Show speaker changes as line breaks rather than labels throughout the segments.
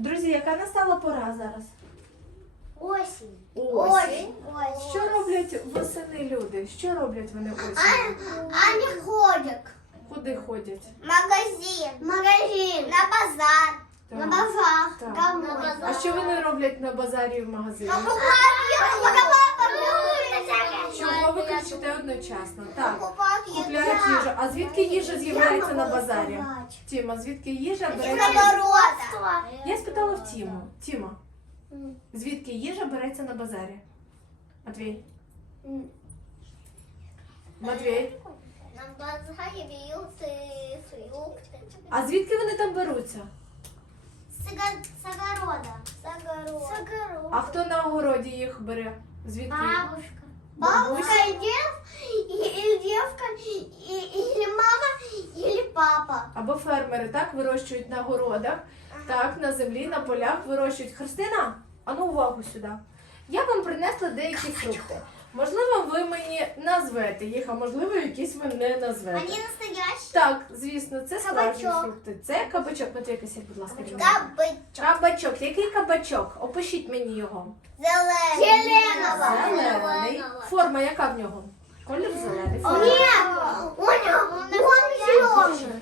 Друзі, яка настала пора зараз?
Осінь.
Осінь. Що роблять восени люди? Що роблять вони осінь?
Они ходят.
Куди ходять?
Магазин. На базар.
Так.
На базар.
Так.
Домой.
А що вони роблять на базарі і в магазині? Чого ви кричите одночасно? Так, купляють їжу. А звідки їжа з'являється на базарі? Тіма, звідки їжа береться? Я спитала в Тіму. Тіма, звідки їжа береться на базарі? Матвій? Матвій?
На базаре берутся фрукты.
А звідки вони там беруться?
С огорода.
А хто на огороді їх бере? Звідки?
Бабушка.
Бабуся?
Или девка, или мама, или папа.
Або фермери, так, вирощують на городах, так, на землі, на полях вирощують. Христина, а ну увагу сюди. Я вам принесла деякі фрукти. Можливо, ви мені назвете їх, а можливо, якісь ви не назвете.
Они настоящие.
Так, звісно, це справжні
Кабачок.
фрукти. Це кабачок. Матвій, сядь, будь ласка.
Кабачок.
Кабачок. Який кабачок? Опишіть мені його.
Зеленый.
Зелений. Форма яка в нього? Колір зелений. Форма.
Он зеленый.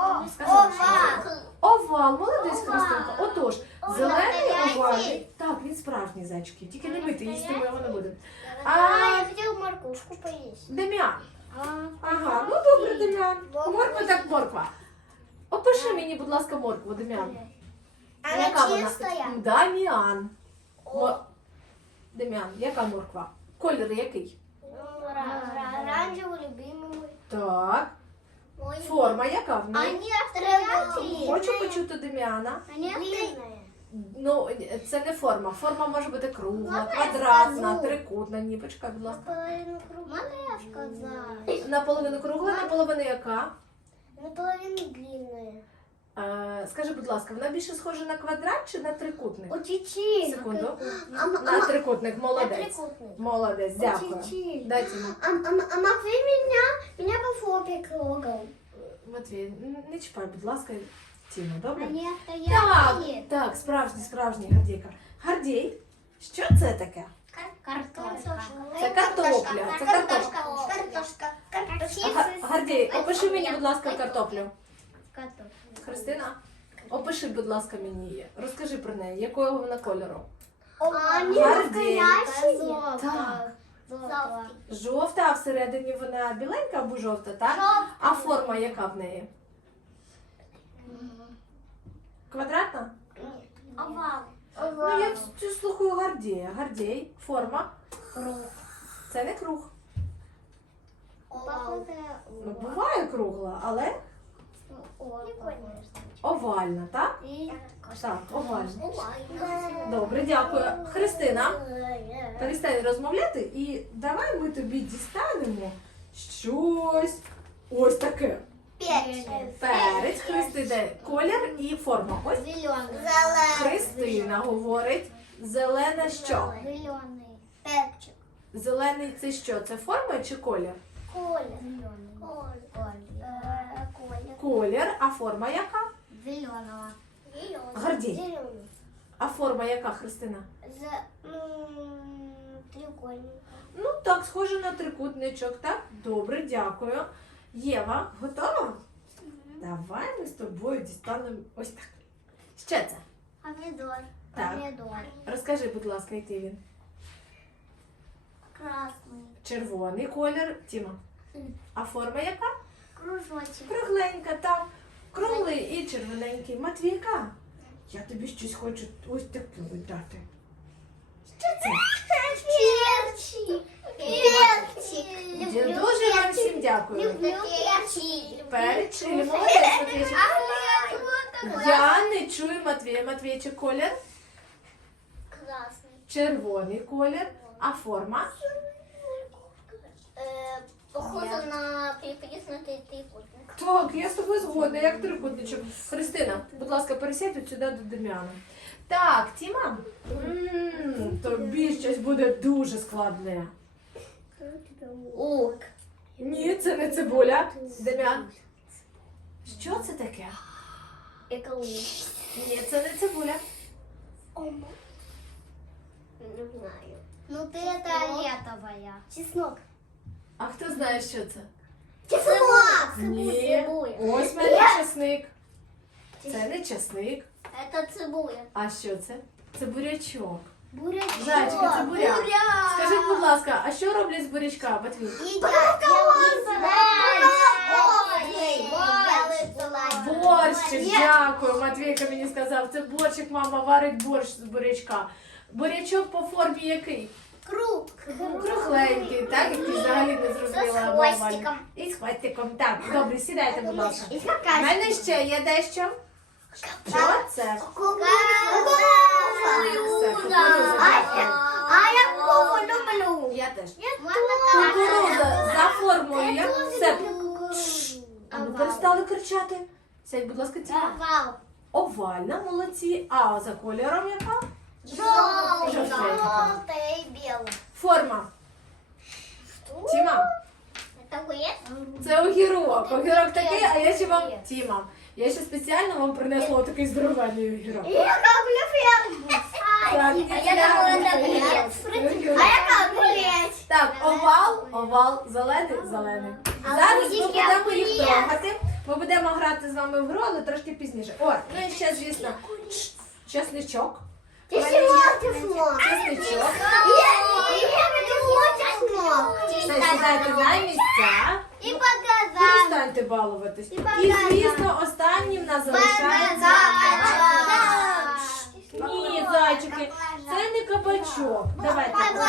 Овал, молодець, Христинка. Отож, зелений овальний. Так, він справжній, зайчики. Тільки не мити, їсти ми його не будемо.
Я хотела морковку поесть.
Дем'ян. Ага, ну добре, Дем'ян. Морква так морква. Опиши мені, будь ласка, моркву, Дем'ян. Яка
Она
вона?
чистая.
Дам'ян. Дем'ян, яка морква? Колір який?
Оранжевый, любимый мой.
Так.
Мой.
Форма яка в неї?
Они настоящие.
Хочу почути Дем'яна.
Они длинные.
Ну, це не форма. Форма може бути кругла,
Можна я
квадратна,
скажу?
трикутна. Ні, почекай, будь ласка.
Наполовину круглая. Можно я сказать?
Наполовину кругла, наполовину яка?
Наполовину длинная.
Скажи, будь ласка, вона більше схожа на квадрат чи на трикутник?
Учитель.
Секунду. На трикутник, молодець. Молодець, дякую. Дайте йому.
А Матвей меня по фобе трогал.
Матвій, не чіпай, будь ласка, Тіну, добре?
Они
Так,
настоящие.
так, справжній Гордійка. Гордій, що це таке?
Картошка.
Це картопля, це картошка.
Картошка.
Гордій, опиши мені, будь ласка, картоплю.
Картошка.
Христина, опиши, будь ласка, мені її. Розкажи про неї, якого вона кольору?
Они
Гордей.
настоящие.
Так.
Желтый.
Жовта, а всередині вона біленька або жовта, так? А форма яка в неї? Квадратна?
Овал.
Ну, я слухаю Гордія. Гордій, форма.
Круг.
Це не круг.
Овал.
Ну, буває кругла, але овальна, так? Так, овальна. Добре, дякую. Христина, перестань розмовляти і давай ми тобі дістанемо щось ось таке. Перець, Христина, колір і форма. Ось
Зеленый.
Христина говорить, зелене що?
Зеленый. Перчик.
Зелений це що? Це форма чи колір?
Коля.
Колір, а форма яка?
Зеленого.
Гордій. А форма яка, Христина?
Треугольник.
Ну так, схоже на трикутничок, так? Добре, дякую. Єва, готова? Давай ми з тобою дістанемо ось так. Що це?
Помидор.
Так.
Помидор.
Розкажи, будь ласка, який він?
Красный.
Червоний колір. Тіма. А форма яка?
Кружочек.
Кругленька, так. Круглий і червоненький. Матвійка, я тобі щось хочу ось таке дати. Що це?
Перчик. Перчик.
Дуже вам всім дякую.
Люблю перчик.
Перчик. Молодець, Матвійчик. Я не чую Матвія. Матвійчик, колір?
Красный.
Червоний колір. А форма?
Похоже на перепреснутый трикутник.
Так, я з тобою згодна, як трикутничок. Христина, будь ласка, пересядь от сюди до Дем'яна. Так, Тіма, тобі щось буде дуже складне.
Лук.
Ні, це не цибуля. Дем'ян. Що це таке?
Это лук.
Ні, це не цибуля.
знаю. Ну ты это фиолетовая. Чеснок.
А хто знає, що це?
Чеснок.
Ні. Ось в мене чесник. Це не чесник.
Это цибуля.
А що це? Це бурячок.
Бурячок.
Зайчики, це буряк. Скажіть, будь ласка, а що роблять з бурячка, Матвій? Борщик, дякую. Матвійка мені сказав, це борщик, мама варить борщ з бурячка. Бурячок по формі який?
Круг.
Кругленький, так, який взагалі не зрозуміла.
З
мама.
хвостиком.
І з хвостиком. Так, добре, сідайте, будь ласка.
І
У мене ще є дещо. Що це? Все, кукурудза, дякую.
А я кукурудзу люблю.
Я теж. Кукурудза за формою як це? А ми перестали кричати. Сядь, будь ласка, Тіма.
Вау.
Овальна, молодці. А за кольором яка?
Желтый и белый.
Форма. Тіма,
Это огурец?
це огірок. Огірок такий, а я ще вам... Тіма, я ще спеціально вам принесла такий здоровенний огірок.
Я люблю фиалку.
Так,
А я думала, это огурец.
огірок.
А я огурец.
Так, овал, зелений, зелений.
А
Зараз ми
будь-який
будемо їх
огурець.
трогати. Ми будемо грати з вами в гру, але трошки пізніше. О, ну і ще, звісно, чесничок.
Чеснок.
Чесничок.
Я люблю чеснок.
Все, сідайте на місця.
И
І
показать.
перестаньте балуватись. І, звісно, останнім нас залишається. Ні, зайчики, це не кабачок. Давайте.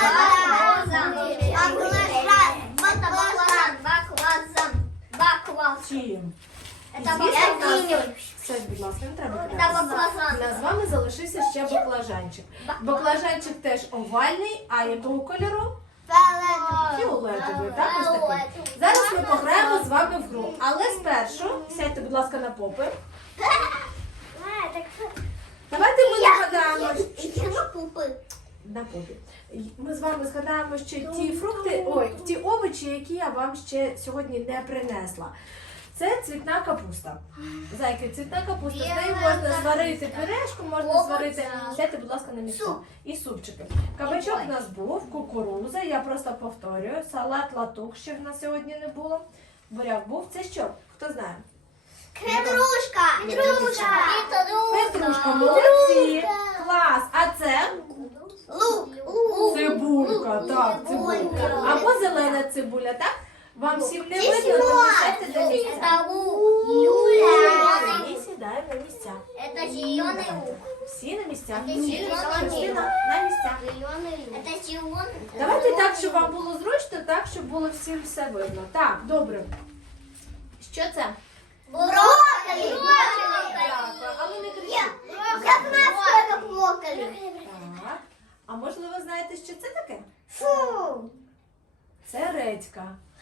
Чим?
Это
Звісно,
баклажан.
в нас- Сядь, будь ласка, не треба
Это
кидатися.
баклажан.
У нас з вами залишився ще баклажанчик. Баклажанчик теж овальний, а якого кольору? Фіолетовий, так? Ось такий. Зараз ми пограємо з вами в гру. Але спершу сядьте, будь ласка, на попи. Давайте ми нагадаємо. На попі. Ми з вами згадаємо ще ті фрукти, ті овочі, які я вам ще сьогодні не принесла. Це цвітна капуста. Зайки, цвітна капуста. З нею можна зварити пюрешку, можна зварити. Сядьте, будь ласка, на місце. І супчики. Кабачок в нас був, кукурудза, я просто повторюю. Салат латук ще в нас сьогодні не було. Буряк був. Це що? Хто знає? Петрушка, молодці. Клас. А це? Цибулька, так, цибулька. Або зелена цибуля, так? Вам всім не видно, тому сядьте на місця. І сідаємо на місця.
Это зеленый лук.
Всі на місця.
Це
Всі
зелений лук.
на місця.
Зеленый лук. Это зеленый.
Давайте так, щоб вам було зручно, так, щоб було всім все видно. Так, добре. Що це?
Брокколи.
Дякую. А ви не кричіть.
Я знаю, что это брокколи.
Так. А можливо, знаєте, що це таке?
Фу.
Це редька.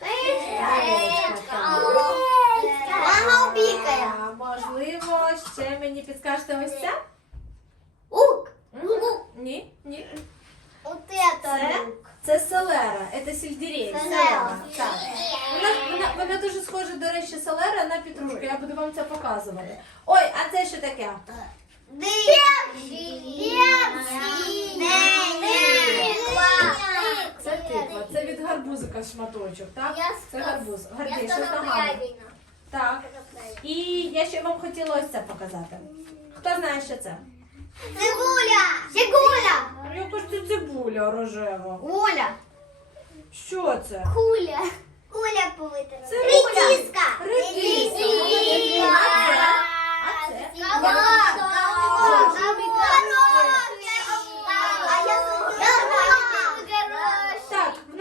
Она убикая.
А, можливо, ще мені підскажете ось це?
Лук.
Ні, ні.
Вот это
Це,
лук.
це селера, це сельдерей.
Селера.
Так. Вона дуже схожа, до речі, селера на петрушку. Я буду вам це показувати. Ой, а це що таке? Це тиква. Це від гарбузика шматочок, так? Це гарбуз. Гарбуз, що ногами. Так. І я ще вам хотіла ось це показати. Хто знає, що це?
Цибуля.
Яка ж це цибуля рожева?
Оля.
Що це?
Куля. Куля повитрена.
Це
Редиска.
Редиска. А це? Так, в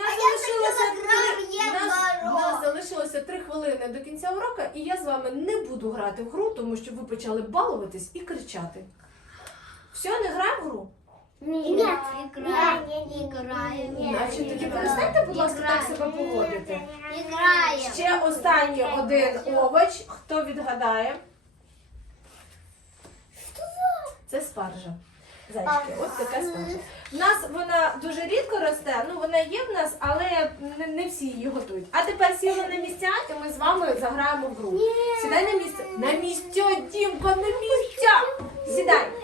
нас залишилося 3 хвилини до кінця уроку, і я з вами не буду грати в гру, тому що ви почали балуватись і кричати. Все, не граємо в гру?
Нет, играем.
Значить, тоді перестаньте, будь ласка, так себе поводити.
Играем.
Ще останній один овоч. Хто відгадає? Це спаржа. Зайчики, ось така спаржа. У нас вона дуже рідко росте, ну вона є в нас, але не всі її готують. А тепер сіли на місця, і ми з вами заграємо в гру. Сідай на місце. На місця, Дімка, на місця! Сідай.